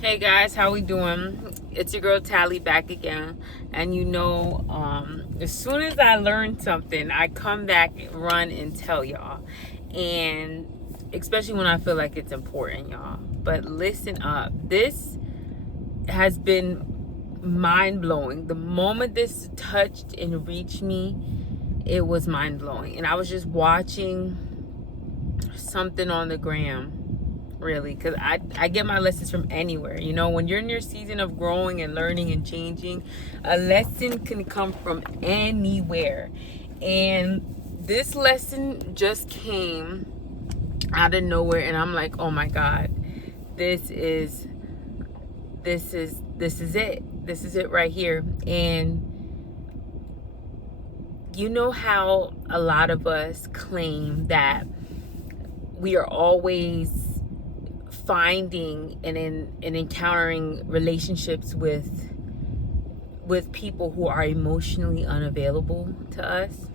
Hey guys, how we doing? It's your girl Tally back again. And as soon as I learn something, I come back, run and tell y'all. And especially when I feel like it's important, y'all. But listen up. This has been mind blowing. The moment this touched and reached me, it was mind blowing. And I was just watching something on the gram, really, because I get my lessons from anywhere. When you're in your season of growing and learning and changing, a lesson can come from anywhere. And this lesson just came out of nowhere, and I'm like, oh my God, this is it. This is it right here. And you know how a lot of us claim that we are always finding and encountering relationships with people who are emotionally unavailable to us,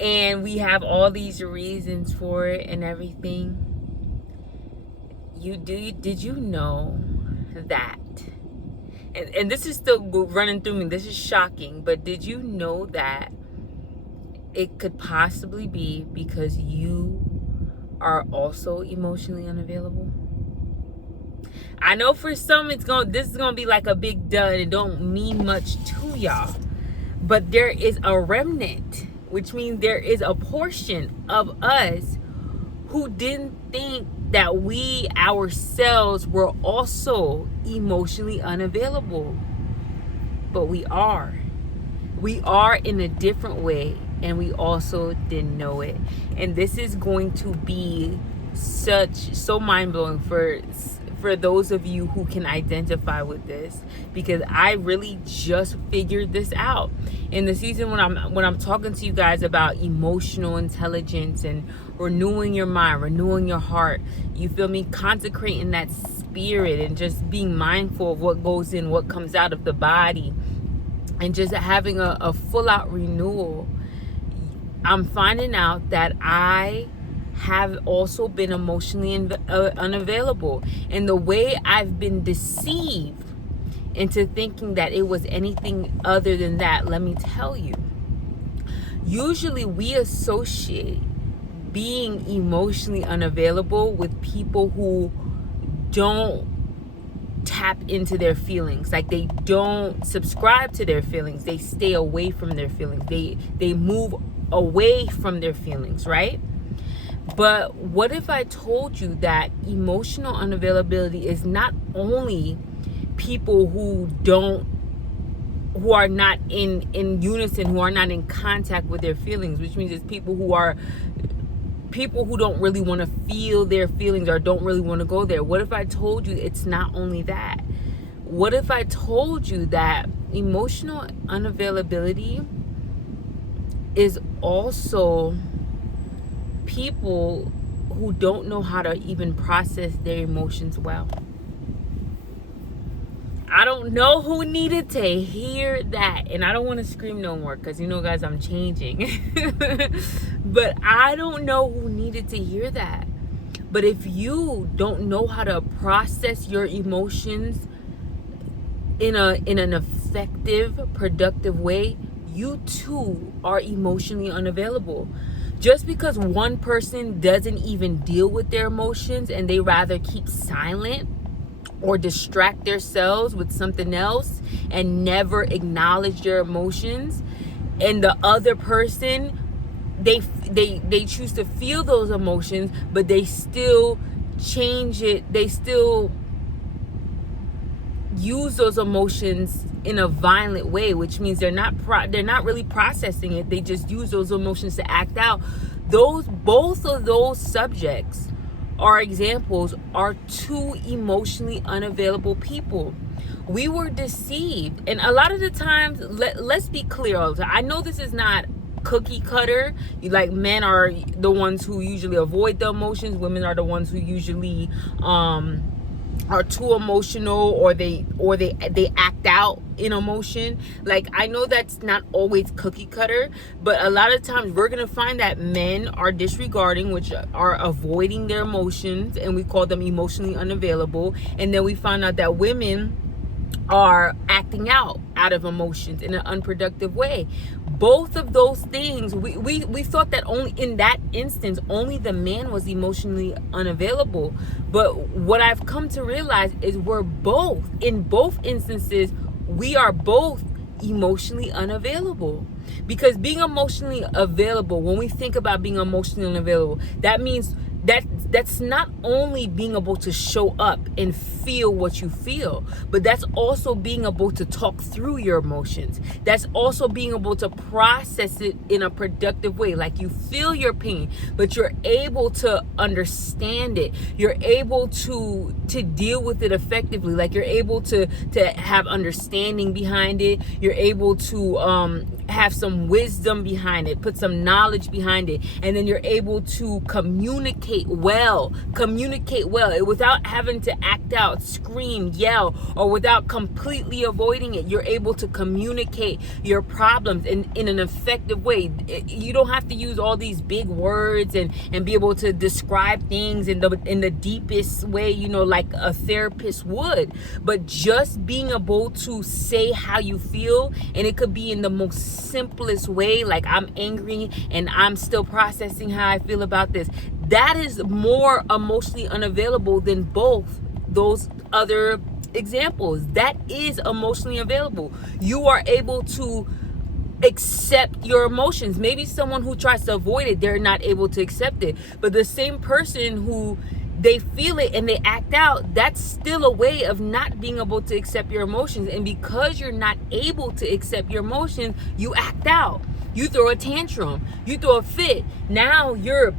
and we have all these reasons for it and everything. Did you know that, and this is still running through me, this is shocking, but did you know that it could possibly be because you are also emotionally unavailable? I know for some this is gonna be like a big dud and don't mean much to y'all, but there is a remnant, which means there is a portion of us who didn't think that we ourselves were also emotionally unavailable, but we are in a different way, and we also didn't know it. And this is going to be so mind-blowing for those of you who can identify with this, because I really just figured this out in the season when I'm talking to you guys about emotional intelligence and renewing your mind, renewing your heart, you feel me, consecrating that spirit and just being mindful of what goes in, what comes out of the body, and just having a full out renewal. I'm finding out that I have also been emotionally unavailable. And the way I've been deceived into thinking that it was anything other than that, let me tell you. Usually we associate being emotionally unavailable with people who don't tap into their feelings. Like, they don't subscribe to their feelings. They stay away from their feelings. They move away from their feelings, right? But what if I told you that emotional unavailability is not only people who are not in unison, who are not in contact with their feelings, which means it's people who don't really want to feel their feelings or don't really want to go there. What if I told you it's not only that? What if I told you that emotional unavailability is also people who don't know how to even process their emotions well? I don't know who needed to hear that. And I don't want to scream no more, because guys, I'm changing. But I don't know who needed to hear that. But if you don't know how to process your emotions in an effective, productive way, you too are emotionally unavailable. Just because one person doesn't even deal with their emotions and they rather keep silent or distract themselves with something else and never acknowledge their emotions, and the other person, they choose to feel those emotions, but they still change it, they still use those emotions in a violent way, which means they're not really processing it. They just use those emotions to act out. Both of those subjects are examples, are two emotionally unavailable people. We were deceived, and a lot of the times, let's be clear all the time. I know this is not cookie cutter. Men are the ones who usually avoid the emotions. Women are the ones who usually are too emotional, or they act out in emotion. Like, I know that's not always cookie cutter, but a lot of times we're gonna find that men are disregarding, which are avoiding their emotions, and we call them emotionally unavailable. And then we find out that women are acting out of emotions in an unproductive way. Both of those things, we thought that only in that instance only the man was emotionally unavailable, but what I've come to realize is we're both, in both instances, we are both emotionally unavailable. Because being emotionally available, when we think about being emotionally unavailable, that means that's not only being able to show up and feel what you feel, but that's also being able to talk through your emotions. That's also being able to process it in a productive way. Like, you feel your pain, but you're able to understand it. You're able to deal with it effectively. Like, you're able to have understanding behind it. You're able to have some wisdom behind it, put some knowledge behind it, and then you're able to communicate well without having to act out, scream, yell, or without completely avoiding it. You're able to communicate your problems in an effective way. You don't have to use all these big words and be able to describe things in the deepest way, like a therapist would, but just being able to say how you feel. And it could be in the most simplest way, like, I'm angry and I'm still processing how I feel about this. That is more emotionally unavailable than both those other examples. That is emotionally available. You are able to accept your emotions. Maybe someone who tries to avoid it, they're not able to accept it, but the same person who they feel it and they act out, that's still a way of not being able to accept your emotions. And because you're not able to accept your emotions, you act out, you throw a tantrum, you throw a fit. Now you're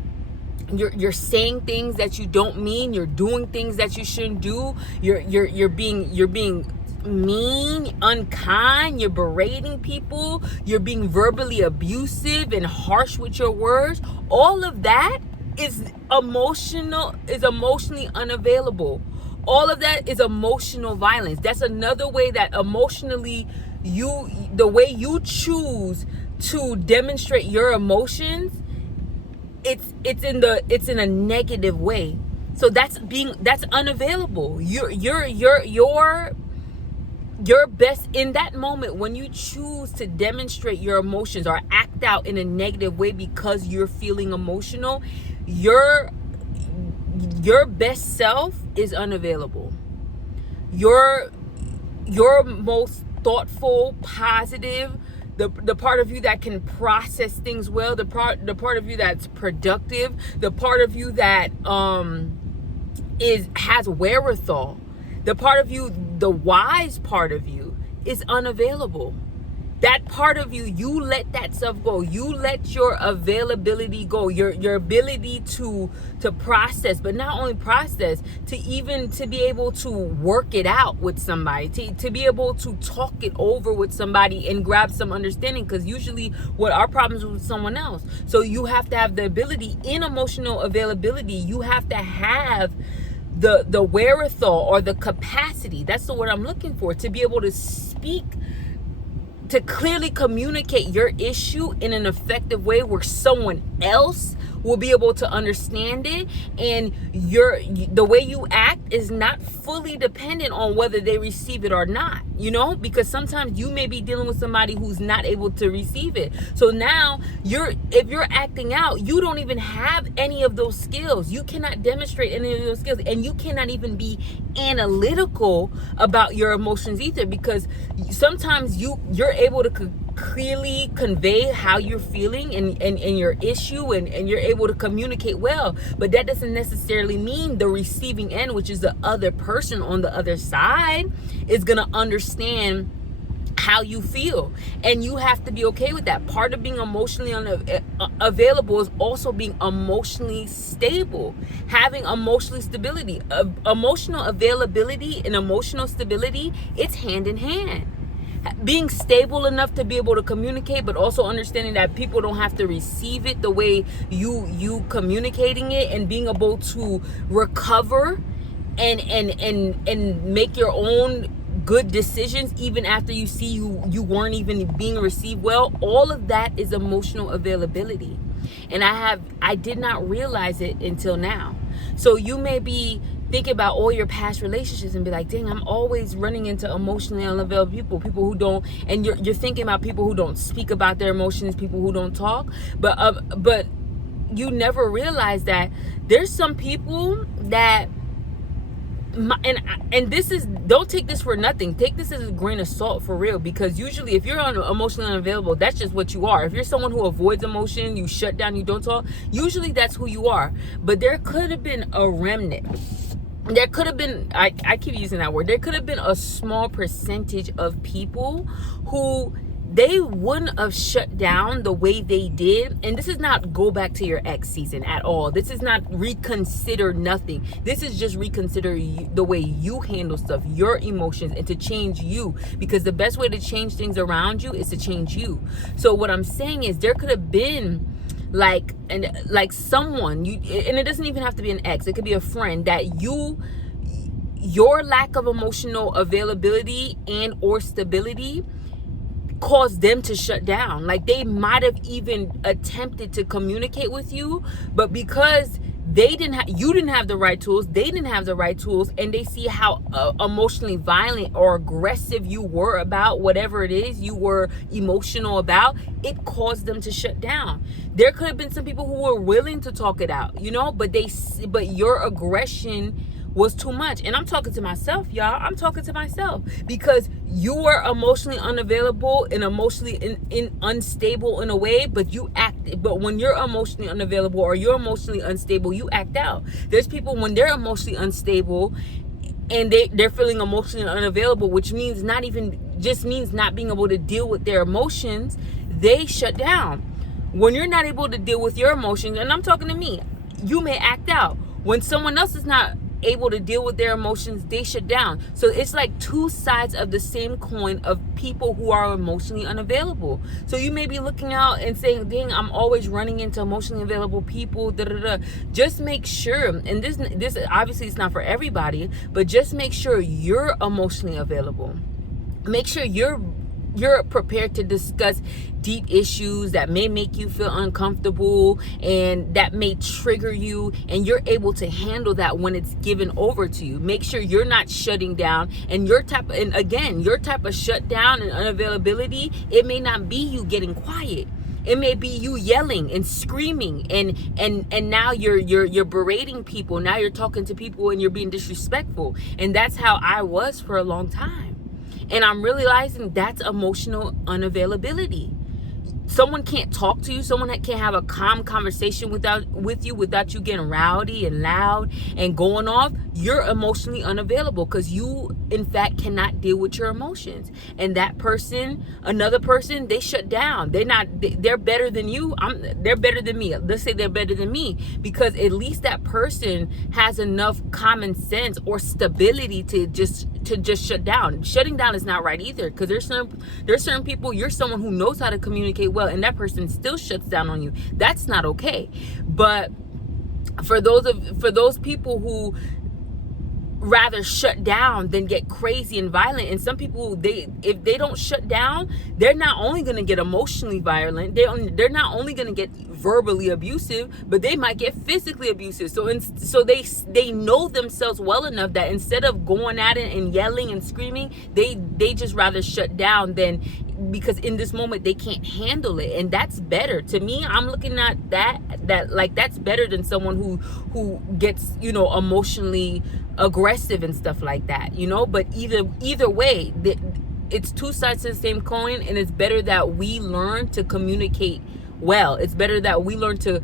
saying things that you don't mean, you're doing things that you shouldn't do, you're being mean, unkind, you're berating people, you're being verbally abusive and harsh with your words. All of that is emotionally unavailable. All of that is emotional violence. That's another way that emotionally the way you choose to demonstrate your emotions, it's in a negative way. So that's unavailable. Your best in that moment, when you choose to demonstrate your emotions or act out in a negative way because you're feeling emotional, your best self is unavailable. Your most thoughtful, positive, the part of you that can process things well, the part of you that's productive, the part of you that has wherewithal, the part of you, the wise part of you, is unavailable. That part of you, you let that stuff go. You let your availability go, your ability to process, but not only process, to be able to work it out with somebody, to be able to talk it over with somebody and grab some understanding, because usually what our problems with someone else. So you have to have the ability in emotional availability. You have to have the wherewithal or the capacity, that's the word I'm looking for, to be able to speak, to clearly communicate your issue in an effective way where someone else will be able to understand it, and the way you act is not fully dependent on whether they receive it or not, because sometimes you may be dealing with somebody who's not able to receive it. So now if you're acting out, you don't even have any of those skills. You cannot demonstrate any of those skills, and you cannot even be analytical about your emotions either, because sometimes you're able to clearly convey how you're feeling and your issue, and you're able to communicate well, but that doesn't necessarily mean the receiving end, which is the other person on the other side, is gonna understand how you feel. And you have to be okay with that. Part of being emotionally available is also being emotionally stable, having emotional stability. Emotional availability and emotional stability, it's hand in hand. Being stable enough to be able to communicate, but also understanding that people don't have to receive it the way you communicating it, and being able to recover and make your own good decisions even after you see you weren't even being received well. All of that is emotional availability. And I did not realize it until now. So you may be thinking about all your past relationships and be like, dang, I'm always running into emotionally unavailable people who don't, and you're thinking about people who don't speak about their emotions, people who don't talk. But you never realize that there's some people that and this is, don't take this for nothing, take this as a grain of salt for real, because usually if you're emotionally unavailable, that's just what you are. If you're someone who avoids emotion, you shut down, you don't talk, usually that's who you are. But there could have been a remnant. There could have been, I keep using that word, there could have been a small percentage of people who they wouldn't have shut down the way they did. And this is not go back to your ex season at all. This is not reconsider nothing. This is just reconsider the way you handle stuff, your emotions, and to change you. Because the best way to change things around you is to change you. So what I'm saying is there could have been like someone, you, and it doesn't even have to be an ex, it could be a friend, that your lack of emotional availability and or stability caused them to shut down. Like they might have even attempted to communicate with you, but because you didn't have the right tools, they didn't have the right tools, and they see how emotionally violent or aggressive you were about whatever it is you were emotional about, it caused them to shut down. There could have been some people who were willing to talk it out, but your aggression was too much. And I'm talking to myself, y'all. I'm talking to myself, because you were emotionally unavailable and emotionally unstable in a way, but when you're emotionally unavailable or you're emotionally unstable, you act out. There's people, when they're emotionally unstable and they're feeling emotionally unavailable, which means not being able to deal with their emotions, they shut down. When you're not able to deal with your emotions, and I'm talking to me, you may act out. When someone else is not able to deal with their emotions, they shut down. So it's like two sides of the same coin of people who are emotionally unavailable. So you may be looking out and saying, dang, I'm always running into emotionally available people, Just make sure, and this obviously it's not for everybody, but just make sure you're emotionally available. Make sure you're prepared to discuss deep issues that may make you feel uncomfortable and that may trigger you, and you're able to handle that when it's given over to you. Make sure you're not shutting down, and your type of shutdown and unavailability, it may not be you getting quiet. It may be you yelling and screaming, and now you're berating people. Now you're talking to people and you're being disrespectful. And that's how I was for a long time. And I'm realizing that's emotional unavailability. Someone can't talk to you. Someone can't have a calm conversation with you without you getting rowdy and loud and going off. You're emotionally unavailable because you, in fact, cannot deal with your emotions. And that person, another person, they shut down. They're better than you. They're better than me. Let's say they're better than me, because at least that person has enough common sense or stability to just shut down. Shutting down is not right either, because there's certain people, you're someone who knows how to communicate well, and that person still shuts down on you. That's not okay. But for those people who rather shut down than get crazy and violent, and some people, if they don't shut down, they're not only going to get emotionally violent, they're not only going to get verbally abusive, but they might get physically abusive. So they know themselves well enough that instead of going at it and yelling and screaming, they just rather shut down because in this moment they can't handle it. And that's better to me. I'm looking at that like that's better than someone who gets emotionally aggressive and stuff like that, but either way, it's two sides to the same coin. And it's better that we learn to communicate well. It's better that we learn to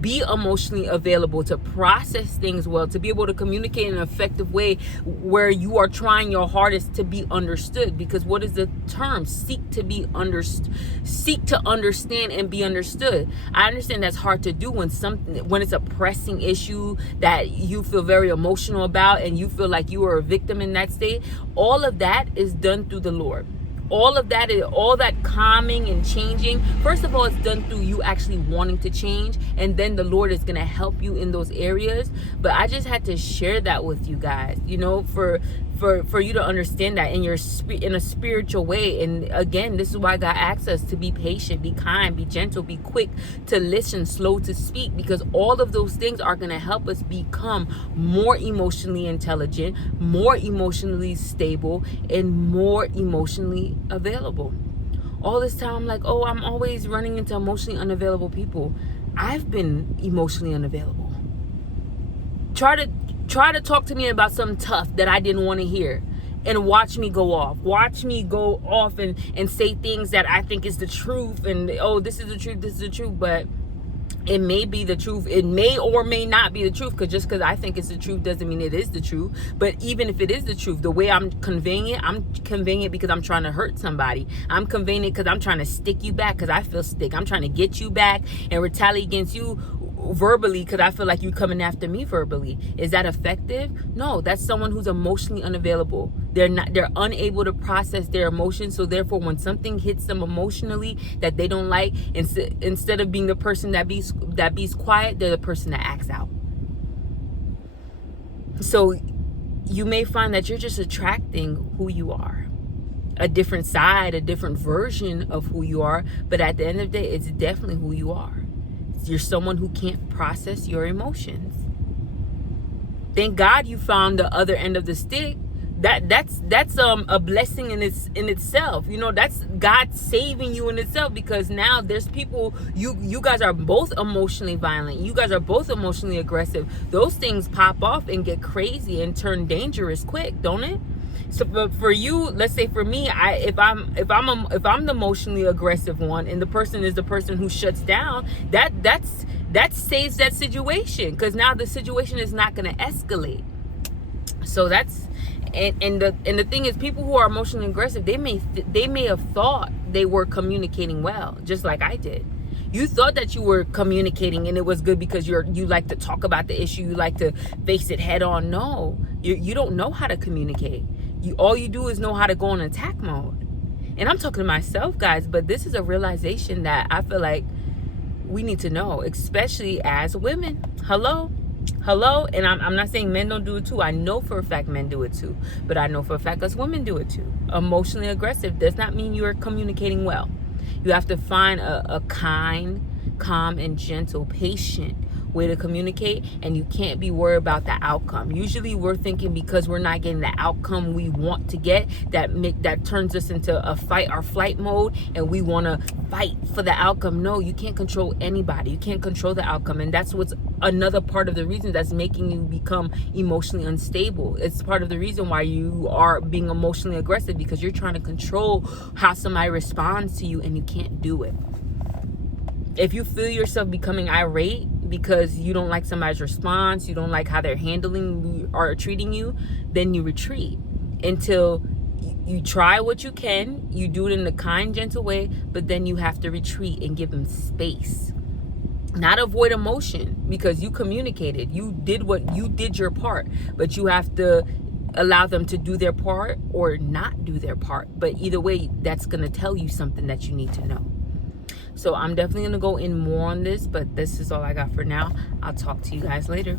be emotionally available, to process things well, to be able to communicate in an effective way where you are trying your hardest to be understood. Because what is the term? Seek to understand and be understood. I understand that's hard to do when it's a pressing issue that you feel very emotional about and you feel like you are a victim in that state. All of that is done through the Lord. all of that is all that calming and changing. First of all, it's done through you actually wanting to change, and then the Lord is going to help you in those areas. But I just had to share that with you guys, for you to understand that in a spiritual way. And again, this is why God asks us to be patient, be kind, be gentle, be quick to listen, slow to speak, because all of those things are going to help us become more emotionally intelligent, more emotionally stable, and more emotionally available. All this time I'm like, oh, I'm always running into emotionally unavailable people. I've been emotionally unavailable. Try to talk to me about something tough that I didn't want to hear, and watch me go off. Watch me go off and say things that I think is the truth, and oh, this is the truth, this is the truth. But it may be the truth. It may or may not be the truth, because just because I think it's the truth doesn't mean it is the truth. But even if it is the truth, the way I'm conveying it because I'm trying to hurt somebody. I'm conveying it because I'm trying to stick you back, because I feel stick. I'm trying to get you back and retaliate against you verbally, because I feel like you're coming after me verbally. Is that effective? No, that's someone who's emotionally unavailable. They're unable to process their emotions. So therefore, when something hits them emotionally that they don't like, instead of being the person that be's quiet, they're the person that acts out. So you may find that you're just attracting who you are, a different side, a different version of who you are. But at the end of the day, it's definitely who you are. You're someone who can't process your emotions. Thank God you found the other end of the stick. That's a blessing in itself. That's God saving you in itself, because now there's people, you guys are both emotionally violent. You guys are both emotionally aggressive. Those things pop off and get crazy and turn dangerous quick, don't it? So for you, let's say for me, if I'm the emotionally aggressive one, and the person is the person who shuts down, that saves that situation, because now the situation is not going to escalate. So that's and the thing is, people who are emotionally aggressive, they may have thought they were communicating well, just like I did. You thought that you were communicating and it was good because you like to talk about the issue, you like to face it head on. No, you don't know how to communicate. All you do is know how to go in attack mode. And I'm talking to myself, guys, but this is a realization that I feel like we need to know, especially as women. Hello. And I'm not saying men don't do it too. I know for a fact men do it too, but I know for a fact us women do it too. Emotionally aggressive does not mean you're communicating well. You have to find a kind, calm, and gentle, patient way to communicate, and you can't be worried about the outcome. Usually we're thinking because we're not getting the outcome we want to get, that turns us into a fight or flight mode, and we want to fight for the outcome. No, you can't control anybody. You can't control the outcome, and that's what's another part of the reason that's making you become emotionally unstable. It's part of the reason why you are being emotionally aggressive, because you're trying to control how somebody responds to you, and you can't do it. If you feel yourself becoming irate because you don't like somebody's response, you don't like how they're handling or treating you, then you retreat until you try what you can. You do it in a kind, gentle way, but then you have to retreat and give them space. Not avoid emotion, because you communicated. You did your part, but you have to allow them to do their part or not do their part. But either way, that's going to tell you something that you need to know. So I'm definitely going to go in more on this, but this is all I got for now. I'll talk to you guys later.